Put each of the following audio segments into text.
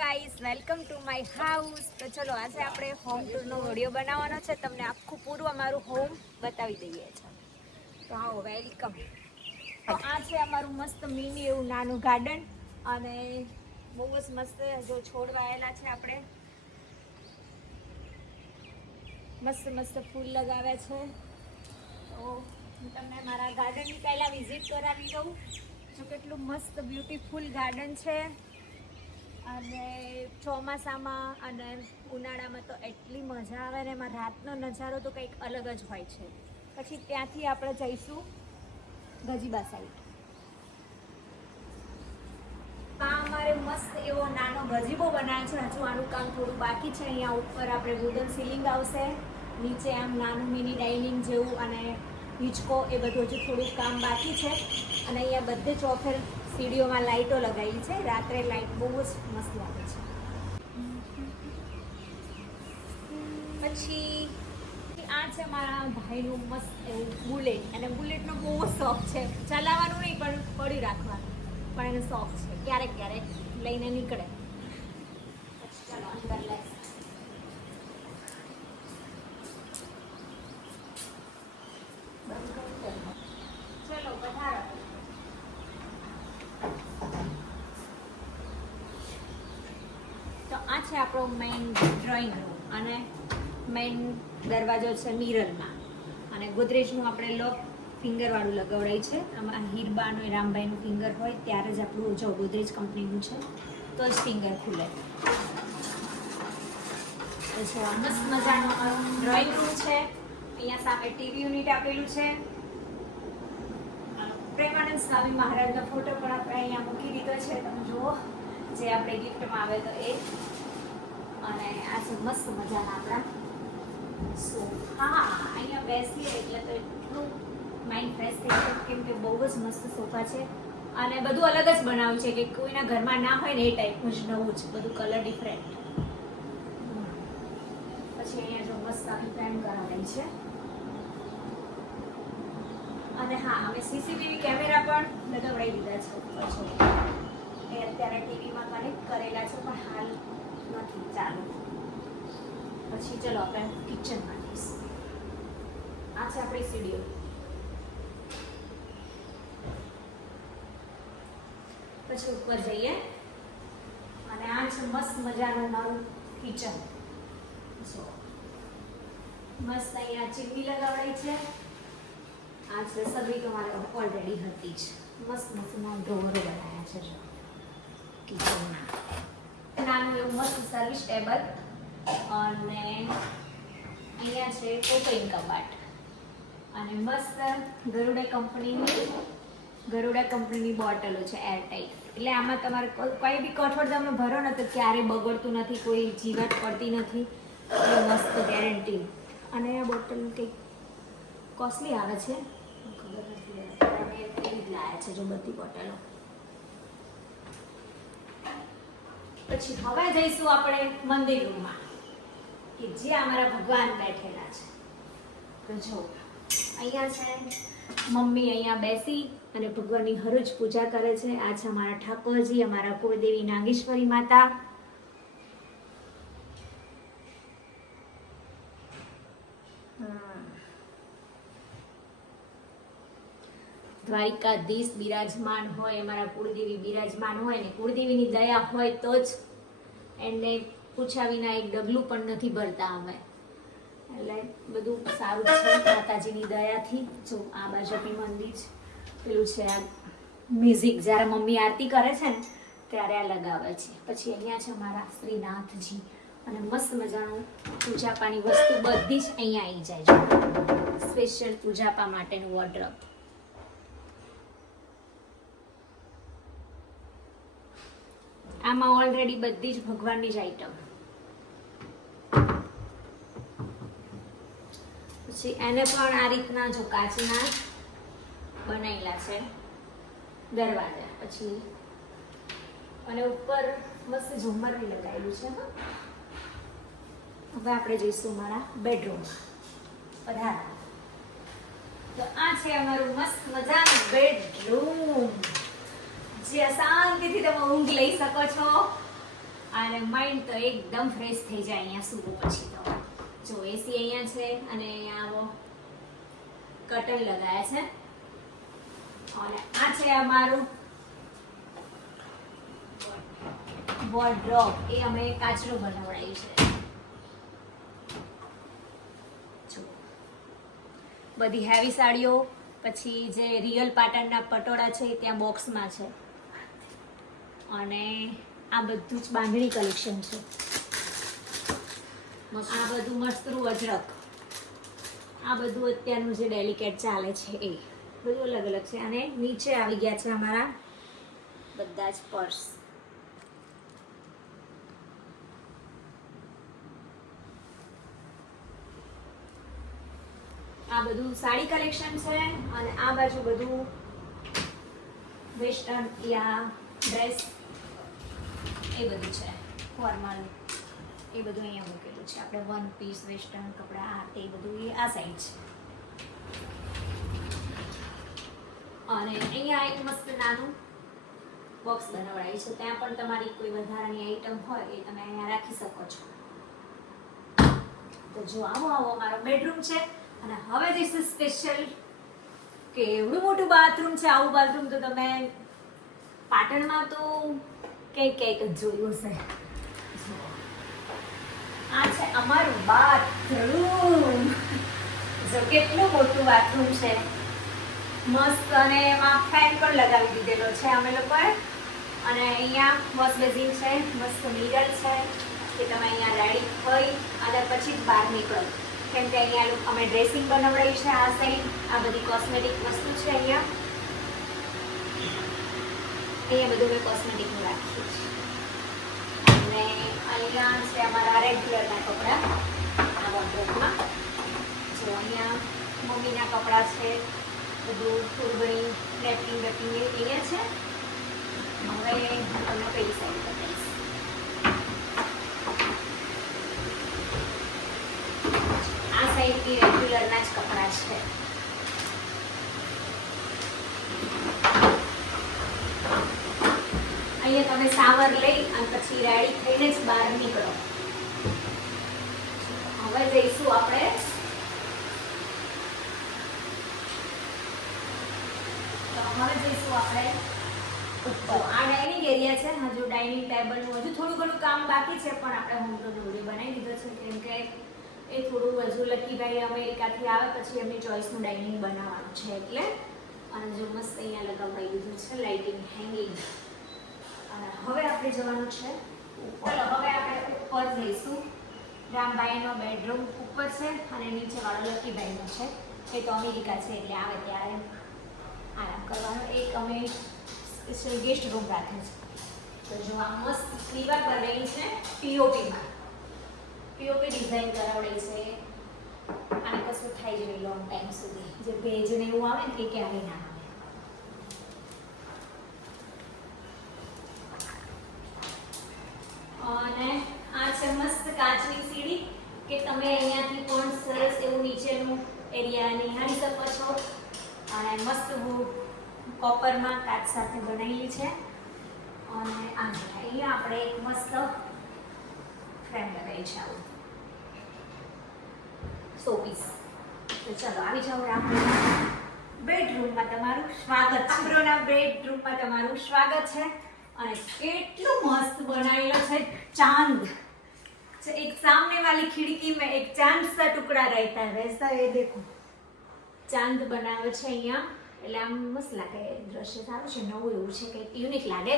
Guys welcome to my house. તો ચલો આજે આપણે હોમ ટૂરનો વિડીયો બનાવવાનો છે. તમને આખું પૂરું અમારું હોમ બતાવી દઈએ છીએ. તો આવો વેલકમ. તો આ છે અમારું મસ્ત મિની એવું નાનું ગાર્ડન અને બહુ જ મસ્ત જો છોડ વાયેલા છે. આપણે મસ્ત મસ્ત ફૂલ લગાવ્યા છે. તો હું તમને મારા ગાર્ડનની પહેલાં વિઝિટ કરાવી દઉં. જો કેટલું મસ્ત બ્યુટીફુલ ગાર્ડન છે. અને ચોમાસામાં અને ઉનાળામાં તો એટલી મજા આવે ને એમાં રાતનો નજારો તો કંઈક અલગ જ હોય છે. પછી ત્યાંથી આપણે જઈશું ગજીબા સાઈડ. આ અમારે મસ્ત એવો નાનો ગજીબો બનાવ્યો છે. હજુ આનું કામ થોડું બાકી છે. અહીંયા ઉપર આપણે વુડન સીલિંગ આવશે, નીચે આમ નાનું મિની ડાઇનિંગ જેવું અને હિંચકો એ બધું હજુ થોડું કામ બાકી છે. અને અહીંયા બધે ચોફેર સીડીઓમાં લાઇટો લગાવી છે. રાત્રે લાઇટ બહુ જ મસ્ત લાગે છે. પછી આ છે મારા ભાઈનું મસ્ત એવું બુલેટ. અને બુલેટનો બહુ શોખ છે. ચલાવવાનું નહીં પણ પડી રાખવાનું પણ એનો શોખ છે. ક્યારેક ક્યારેક લઈને નીકળે. ચાલો અંદર લે. ચલો પધારો. તો આ છે આપણો મેઇન ડ્રોઈંગ રૂમ અને મેઇન દરવાજો છે મિરરમાં. અને ગોદરેજનું આપણે લોક ફિંગરવાળું લગાવડાય છે. આમાં હીરબાનું રામભાઈનું ફિંગર હોય ત્યારે જ આપણું જો ગોદરેજ કંપનીનું છે તો જ ફિંગર ખુલે. તો જો મસ્ત મજાનું ડ્રોઈંગ રૂમ છે. અહીંયા સામે ટીવી યુનિટ આપેલું છે. પ્રેમાનંદ સ્વામી મહારાજનો ફોટો પણ આપણે અહીંયા મૂકી દીધો છે. તમે જુઓ જે આપણે ગિફ્ટમાં આવે તો એ. અને આ છે મસ્ત મજાના આપણા સોફા. અહીંયા બેસીએ એટલે તો એટલું માઇન્ડ ફ્રેશ થઈ જાય કેમ કે બહુ જ મસ્ત સોફા છે. અને બધું અલગ જ બનાવ્યું છે કે કોઈના ઘરમાં ના હોય ને એ ટાઈપનું જ નવું જ બધું કલર ડિફરન્ટ. પછી અહીંયા જો મસ્ત આપણી ફ્રેમ કરાવેલી છે. અને હા અમે સીસીટીવી કેમેરા પણ લગાવડાવી દીધા છે ઉપર. છો એ અત્યારે ટીવીમાં કનેક્ટ કરેલા છે પણ હાલ નથી ચાલુ. પછી ચલો આપણે કિચનમાં જઈશું. આ છે આપણી સીડીઓ. પછી ઉપર જઈએ અને આ છે મસ્ત મજાનું મારું કિચન. જો મસ્ત અહીંયા ચીમની લગાવડાઈ છે. આ છે સગડી તો મારે ઓલરેડી હતી જ. મસ્ત મસ્ત ડ્રોવરો બનાવ્યા છે જો કિચનના. નાનું એવું મસ્ત સર્વિસ ટેબલ અને અહીંયા છે કોપૈન કબાટ. અને મસ્ત ગરુડા કંપનીની બોટલો છે એરટાઈટ. એટલે આમાં તમારે કોઈ બી કઠોળ તમે ભરો ને તો ક્યારેય બગડતું નથી, કોઈ જીવાત પડતી નથી. એ મસ્ત ગેરંટી. અને આ બોટલ કંઈક કોસ્ટલી આવે છે, ખબર નથી. અમે એવી જ લાવ્યા છે જો બધી બોટલો. પછી હવે જઈશું આપણે મંદિર રૂમમાં કે જે અમારા ભગવાન બેઠેલા છે. તો જો અહીંયા છે મમ્મી અહીંયા બેસી અને ભગવાનની હરોજ પૂજા કરે છે. આ છે અમારા ઠાકોરજી, અમારા કુળદેવી નાગેશ્વરી માતા. દ્વારિકાધીશ બિરાજમાન હોય, અમારા કુળદેવી બિરાજમાન હોય ને કુળદેવીની દયા હોય તો જ એમને પૂછ્યા વિના એક ડગલું પણ નથી ભરતા અમે. એટલે બધું સારું છે માતાજીની દયાથી. જો આ બાજુ બી મંદિર પેલું છે. આ મ્યુઝિક જ્યારે મમ્મી આરતી કરે છે ને ત્યારે આ લગાવે છે. પછી અહીંયા છે મારા શ્રીનાથજી અને મસ્ત મજાનું પૂજાપાની વસ્તુ બધી જ અહીંયા આવી જાય છે. સ્પેશિયલ પૂજાપા માટેનું વોર્ડરોબ. આમાં ઓલરેડી બધી જ ભગવાનની જ આઈટમ. પછી એને પણ આ રીતના જો કાચના બનાવેલા છે દરવાજા. પછી અને ઉપર મસ્ત ઝુમ્મર બી લગાવેલું છે. હવે આપણે જઈશું મારા બેડરૂમમાં. પધારો. તો આ છે અમારું મસ્ત મજાનું બેડરૂમ. જે શાંતિથી તમે ઊંઘ લઈ શકો છો. અને માઇન્ડ તો એકદમ ફ્રેશ થઈ જાય અહીંયા સૂવું પછી તો. જો એસી અહીંયા છે અને અહીંયા આવો કર્ટન લગાયા છે અને આ છે અમારું વોર્ડરોબ. એ અમે કાચનું બનાવડાયું છે. જો બધી હેવી સાડીઓ, પછી જે રિયલ પાટણના પટોળા છે એ ત્યાં બોક્સમાં છે અને આ બધું જ બાંધણી કલેક્શન છે. આ બધું મસ્તરું અજરક, આ બધું અત્યારનું જે ડેલિકેટ ચાલે છે એ બધું અલગ અલગ છે. અને નીચે આવી ગયા છે અમારા બધા જ પર્સ. આ બધું સાડી કલેક્શન છે અને આ બાજુ બધું વેસ્ટર્ન યા ડ્રેસ એ બધું છે ફોર્મલ. એ બધું અહીંયા મૂકેલું છે. આપણે વન પીસ વેસ્ટર્ન કપડાં આ તે બધું એ આ સાઈડ છે. અને અહીંયા એક મસ્ત નાનું બોક્સ બનાવડાયું છે. ત્યાં પણ તમારી કોઈ વધારાની આઈટમ હોય એ તમે અહીંયા રાખી શકો છો. તો જો આવો અમારો બેડરૂમ છે. અને હવે જઈશું સ્પેશિયલ કે એવડું મોટું બાથરૂમ છે. આવું બાથરૂમ તો તમે પાટણમાં તો કંઈક જ જોયું છે. આ છે અમારું બાથરૂમ. જો કેટલું મોટું બાથરૂમ છે, મસ્ત. અને એમાં ફેન પણ લગાવી દીધેલો છે અમે લોકોએ. અને અહીંયા વોશ બેસિન છે, મસ્ત મિરર છે કે તમે અહીંયા રેડી થઈ અને પછી જ બહાર નીકળો. કેમ કે અહીંયા અમે ડ્રેસિંગ બનાવડાયું છે. આ સાઈડ આ બધી કોસ્મેટિક વસ્તુ છે. અહીંયા બધું મેં કોસ્મેટિકનું રાખ્યું છે. અને અહીંયા છે અમારા રેગ્યુલરના કપડાં આ વોર્ડરોબમાં. જો અહીંયા મમ્મીના કપડાં છે, બધું થોડું ઘણી નેપકિન બેપકિન અહીંયા છે. હવે હું તમને પેલી સાઈડ બતાવીશ. આ સાઈડ એ રેગ્યુલરના જ કપડાં છે. અહીંયા તમે શાવર લઈ અને પછી રેડી થઈને જ બહાર નીકળો. હવે જઈશું આપણે ઉપર. આ ડાઇનિંગ એરિયા છે. હજુ ડાઇનિંગ ટેબલનું હજુ થોડું ઘણું કામ બાકી છે, પણ આપણે હોમ ટુ વિડીયો બનાવી દીધો છે. કેમ કે એ થોડું હજુ લકીભાઈ અમેરિકાથી આવે પછી એમની ચોઈસનું ડાઇનિંગ બનાવવાનું છે એટલે. અને જો મસ્ત અહીંયા લગાવડાવી દીધું છે લાઇટિંગ હેંગિંગ. અને હવે આપણે જવાનું છે ચલો હવે આપણે ઉપર જઈશું. રામભાઈનો બેડરૂમ ઉપર છે અને નીચેવાળો લકીભાઈનો છે. એ તો અમેરિકા છે એટલે આવે ત્યારે આરામ કરવાનો. એક અમે સ્પેશિયલ ગેસ્ટ રૂમ રાખે છે. તો જો આ મસ્ત દીવાલ બનાવી છે પીઓપીમાં. પીઓપી ડિઝાઇન કરાવડી છે. અને કશું થાય જ નહીં લોંગ ટાઈમ સુધી. જે ભેજ ને એવું આવે ને એ ક્યારેય ના આવે. અને આ છે મસ્ત કાચની સીડી કે તમે અહીંયાથી પણ સરસ એવું નીચેનું એરિયા નિહાળી શકો છો. અને મસ્ત કોપરમાં કાચ સાથે બનાવેલી છે. અને અહીંયા આપણે એક મસ્ત ફ્રેમ લગાવી છે આવું શોપીસ. તો ચલો આવી જાઓ રામભાઈના બેડરૂમમાં તમારું સ્વાગત છે. રામભાઈના બેડરૂમમાં તમારું સ્વાગત છે. અને કેટલું મસ્ત બનાવેલો છે. चांद एक सामने वाली खिड़की में एक चांद सा टुकड़ा रहता है वैसा ये देखो चांद बनावे છે અહીંયા. એટલે આમ મસ્ત લાગે. દ્રશ્ય સારું છે, નવું એવું છે, કંઈક યુનિક લાગે.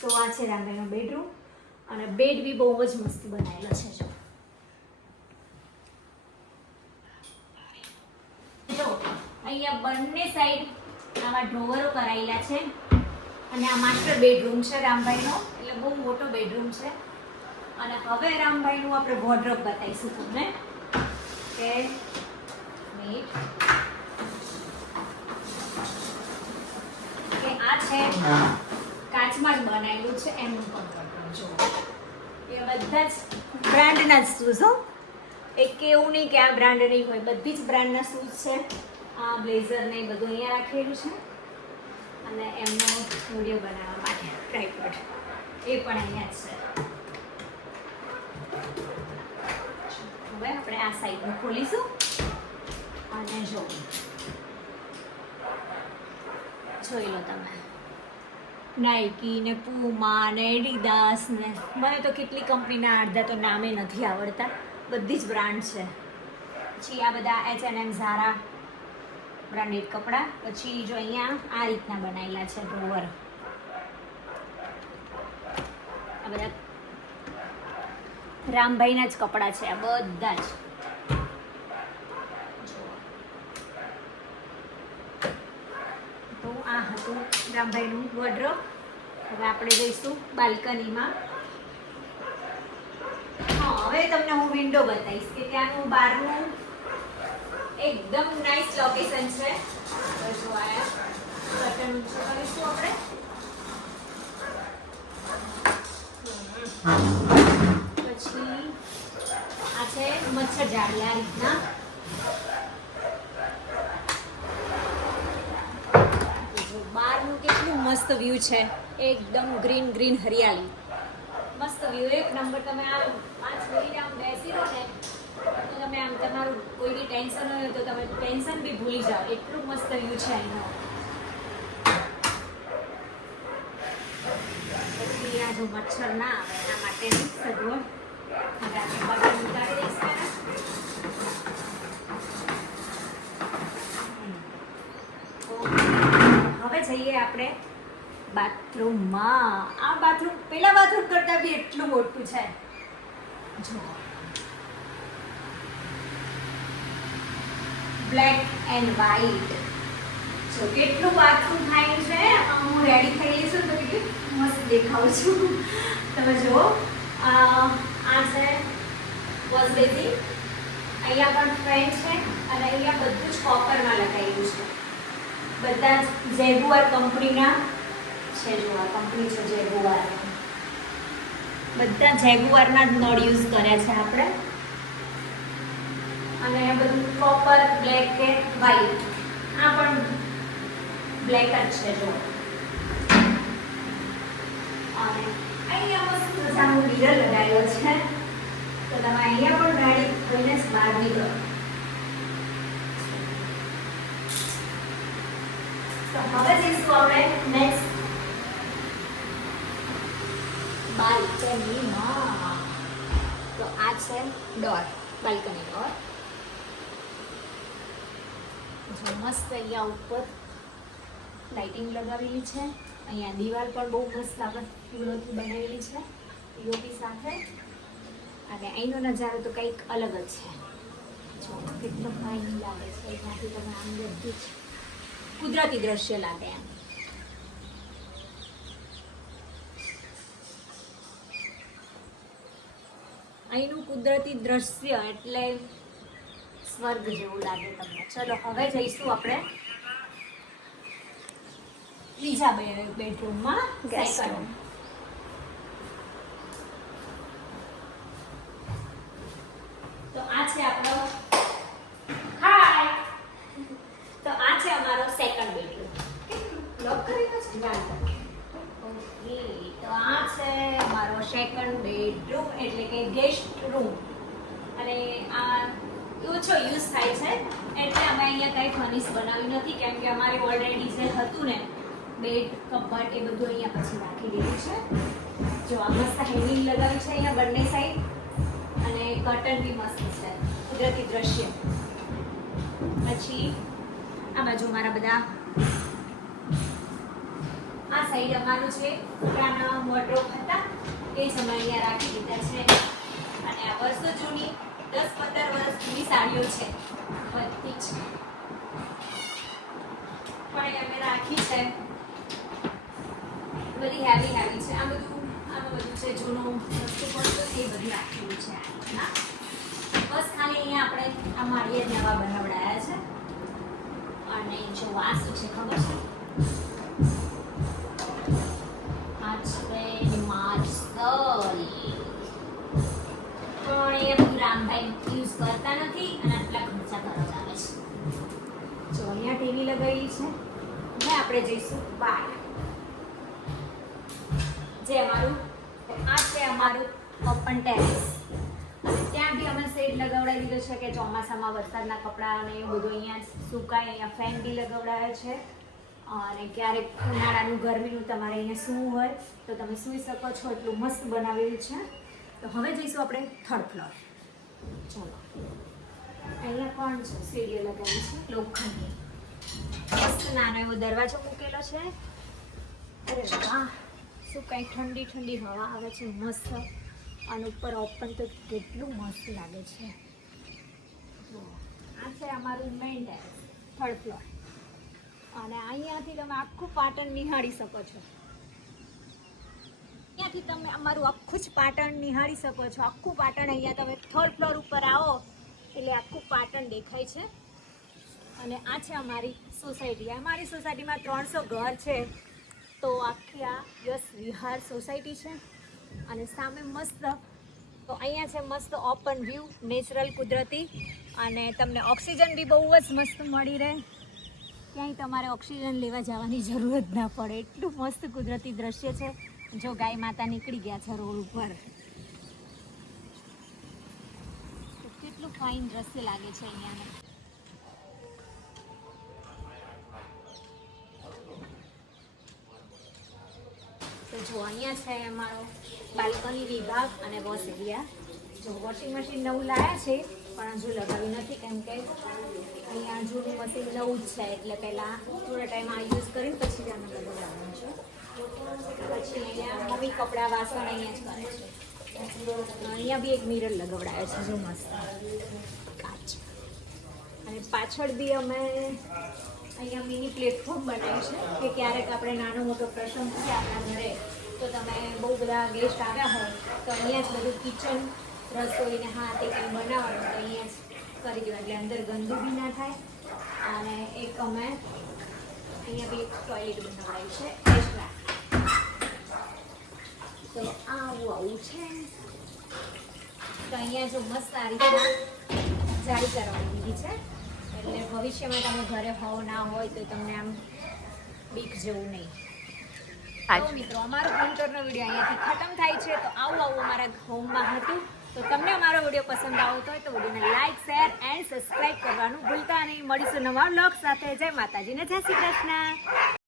તો આ છે રામભાઈનો બેડરૂમ. અને બેડ બી બહુ જ મસ્ત બનાવેલો છે. જો અહીંયા બંને સાઈડ આવા ડ્રોવરો કરાયેલા છે. અને આ માસ્ટર બેડરૂમ છે રામભાઈનો. એટલે બહુ મોટો બેડરૂમ છે. અને હવે રામભાઈનું આપણે વોર્ડરોબ બતાવીશું તમને કે આ છે કાચમાં જ બનાવેલું છે. એમનું પણ વોર્ડરોબ જો એ બધા જ બ્રાન્ડના જ શૂઝ હો. એક એવું નહીં કે આ બ્રાન્ડ નહીં હોય, બધી જ બ્રાન્ડના શૂઝ છે. આ બ્લેઝર ને બધું અહીંયા રાખેલું છે. અને એમનો વિડીયો બનાવવા માટે ટ્રાયપોડ એ પણ અહીંયા જ છે. હવે આપણે આ સાઈડનું ખોલીશું અને જોઈ લો તમે, નાઇકી ને પૂમા ને એડિડાસ ને મને તો કેટલી કંપનીના અડધા તો નામે નથી આવડતા, બધી જ બ્રાન્ડ છે. પછી આ બધા H&M ઝારા બ્રાન્ડેડ કપડાં. પછી જો અહીંયા આ રીતના બનાવેલા છે ડ્રોવર, આ બધા રામભાઈના જ કપડાં છે આ બધા જ. તો આ હતું રામભાઈનું વોર્ડરોબ. હવે આપણે જઈશું બાલ્કનીમાં. હા, હવે તમને હું વિન્ડો બતાવીશ કે ત્યાંનું બહારનું એકદમ નાઇસ લોકેશન છે. હવે જો આયા કર્ટન ઊંચો કરીશું આપણે. પછી આ છે મચ્છર જાળી, આ રીતના. બહારનું કેટલું મસ્ત વ્યૂ છે, એકદમ ગ્રીન ગ્રીન હરિયાળી, મસ્ત વ્યૂ, એક નંબર. તમે આ 5 મિનિટ આમ બેસી રહો ને તો તમે આમ તમારું કોઈ બી ટેન્શન હોય તો તમે ટેન્શન બી ભૂલી જાઓ, એટલું મસ્ત વ્યૂ છે અહીંનો. પછી આ જો મચ્છર ના આવે એના માટેની સગવડ બહાર ઉતારી દઈશ. હવે જઈએ આપણે બાથરૂમમાં. આ બાથરૂમ પેલા બાથરૂમ કરતા બી એટલું મોટું છે. જો બ્લેક એન્ડ વ્હાઈટ, જો કેટલું બાથરૂમ થાય છે. હું રેડી થઈ ગઈ છું તો કેટલી મસ્ત દેખાઉં છું. તમે જુઓ, આ છે વોશ બેસિન, અહીંયા પણ ફેન છે અને અહીંયા બધું જ કોપરમાં લગાવેલું છે. બધા જ જેગુઆર કંપનીના છે. જો આ કંપની છે જેગુઆર, બધા જેગુઆરના જ નળ યુઝ કર્યા છે આપણે. અને બધું કોપર, બ્લેક કે વ્હાઈટ, આ પણ બ્લેક જ છે. જો અને અહીંયા મસ્ત મજાનો મિરર લગાવ્યો છે, તો તમે અહીંયા પણ ગાડી થઈને જ બહાર નીકળો. તો હવે જઈશું આપણે નેક્સ્ટ બાલ્કનીમાં. તો આ છે ડોર, બાલ્કની ડોર. જો મસ્ત અહીંયા ઉપર લાઇટિંગ લગાવેલી છે. અહીંયા દિવાલ પણ બહુ મસ્ત આપણે ફૂલોથી બનાવેલી છે પીઓપી સાથે. અને અહીંનો નજારો તો કંઈક અલગ જ છે. જો કેટલો ફાઇન લાગે છે, ત્યાંથી તમે આમ બધું જ કુદરતી દ્રશ્ય લાગે એમ. અહીંનું કુદરતી દ્રશ્ય એટલે સ્વર્ગ જેવું લાગે તમને. ચલો હવે જઈશું આપણે બીજા બેડરૂમમાં, ગેસ્ટ રૂમ. તો આ છે આપણો તો આ છે અમારો સેકન્ડ બેડરૂમ. લોક કરીને જ ઓકે, તો આ છે અમારો સેકન્ડ બેડરૂમ એટલે કે ગેસ્ટ રૂમ. અને આ ઓછો યુઝ થાય છે એટલે અમે અહીંયા કંઈ ફર્નિશ બનાવ્યું નથી, કેમ કે અમારે ઓલરેડી જે હતું ને બેડ કબાટ એ બધું અહીંયા પછી રાખી દીધું છે. જો આ મસ્ત હેંગિંગ લગાવી છે અહીંયા બંને સાઈડ, અને કર્ટન બી મસ્ત છે, કુદરતી દ્રશ્ય. પછી આ બાજુ મારા બધા, આ સાઈડ અમારું છે પુરાના વોર્ડરોબ હતા એ જ અમે અહીંયા રાખી દીધા છે. અને આ વર્ષો જૂની 10-15 વર્ષ જૂની સાડીઓ છે બધી જ, પણ અમે રાખી છે. બધી હેવી છે. આમાં બધું છે જૂનું વસ્તુ પણ એ બધું રાખેલું છે. બસ ખાલી અહીંયા આપણે આ માળીએ નવા બનાવડાયા છે. અને જો આ શું છે ખબર છે? આ છે માર્સલ. પણ એ બધું રામભાઈ યુઝ કરતા નથી અને આટલા ખર્ચા કરવા આવે છે. જો અહીંયા ટીવી લગાવેલી છે. હવે આપણે જઈશું બહાર, જે અમારું છે અમારું ઓપન ટેરેસ. અને ત્યાં બી અમે શેડ લગાવડાવી દીધો છે કે ચોમાસામાં વરસાદના કપડાં અને એવું બધું અહીંયા સુકાય. અહીંયા ફેન બી લગાવડાવે છે અને ક્યારેક ઉનાળાનું ગરમીનું તમારે અહીંયા સૂવું હોય તો તમે સૂઈ શકો છો. એટલું મસ્ત બનાવેલું છે. તો હવે જઈશું આપણે થર્ડ ફ્લોર. ચાલો, અહીંયા કોણ છે? સીડીઓ લગાવી છે લોખંડની. મસ્ત નાનો એવો દરવાજો મૂકેલો છે. અરે વાહ, શું કાંઈ ઠંડી ઠંડી હવા આવે છે મસ્ત. અને ઉપર ઓપન તો કેટલું મસ્ત લાગે છે. આ છે અમારું મેઇન ટેરેસ, થર્ડ ફ્લોર. અને અહીંયાથી તમે આખું પાટણ નિહાળી શકો છો. અહીંયાથી તમે અમારું આખું જ પાટણ નિહાળી શકો છો. આખું પાટણ અહીંયા તમે થર્ડ ફ્લોર ઉપર આવો એટલે આખું પાટણ દેખાય છે. અને આ છે અમારી સોસાયટી. અમારી સોસાયટીમાં 300 ઘર છે. તો આખી આ યસ વિહાર સોસાયટી છે. અને સામે મસ્ત, તો અહીંયા છે મસ્ત ઓપન વ્યૂ, નેચરલ, કુદરતી. અને તમને ઓક્સિજન બી બહુ જ મસ્ત મળી રહે. ક્યાંય તમારે ઓક્સિજન લેવા જવાની જરૂર જ ના પડે. એટલું મસ્ત કુદરતી દ્રશ્ય છે. જો ગાય માતા નીકળી ગયા છે રોડ ઉપર, તો કેટલું ફાઇન દ્રશ્ય લાગે છે અહીંયાનું. તો જો અહીંયા છે અમારો બાલ્કની વિભાગ અને વોશ એરિયા. જો વોશિંગ મશીન નવું લાવ્યા છે પણ હજુ લગાવી નથી, કેમ કે અહીંયા જૂનું મશીન નવું જ છે. એટલે પહેલાં થોડા ટાઈમ આ યુઝ કરીને પછી જ આને લગાવવાનું છે. પછી અહીંયા મમ્મી કપડાં વાસણ અહીંયા જ કરે છે. અહીંયા બી એક મિરર લગાવડાવે છે, જો મસ્ત કાચ. અને પાછળ બી અમે અહીંયા મિની પ્લેટફોર્મ બનાવ્યું છે કે ક્યારેક આપણે નાનો મોટો પ્રસંગ છે આપણા ઘરે, તો તમે બહુ બધા ગેસ્ટ આવ્યા હોય તો અહીંયા જ બધું કિચન, રસોઈને હા તે કંઈ બનાવવાનું તો અહીંયા જ કરી દેવાનું. એટલે અંદર ગંદુ બી ના થાય. અને એક અમે અહીંયા બી એક ટોયલેટ બનાવાયું છે એક્સ્ટ્રા. તો આવું છે. તો અહીંયા જો મસ્ત આ રીતના જાળી કરવાની દીધી છે. એટલે ભવિષ્યમાં તમે ઘરે હોવ ના હોય તો તમને આમ બીક જેવું નહીં. તો મિત્રો, અમારો વિન્ટરનો વિડીયો અહીંયાથી ખતમ થાય છે. તો આવું અમારા હોમમાં હતું. તો તમને અમારો વિડીયો પસંદ આવતો હોય તો વિડીયોને લાઇક, શેર એન્ડ સબસ્ક્રાઈબ કરવાનું ભૂલતા નહીં. મળીશું નવા વ્લોગ સાથે. જય માતાજી ને જય શ્રી કૃષ્ણ.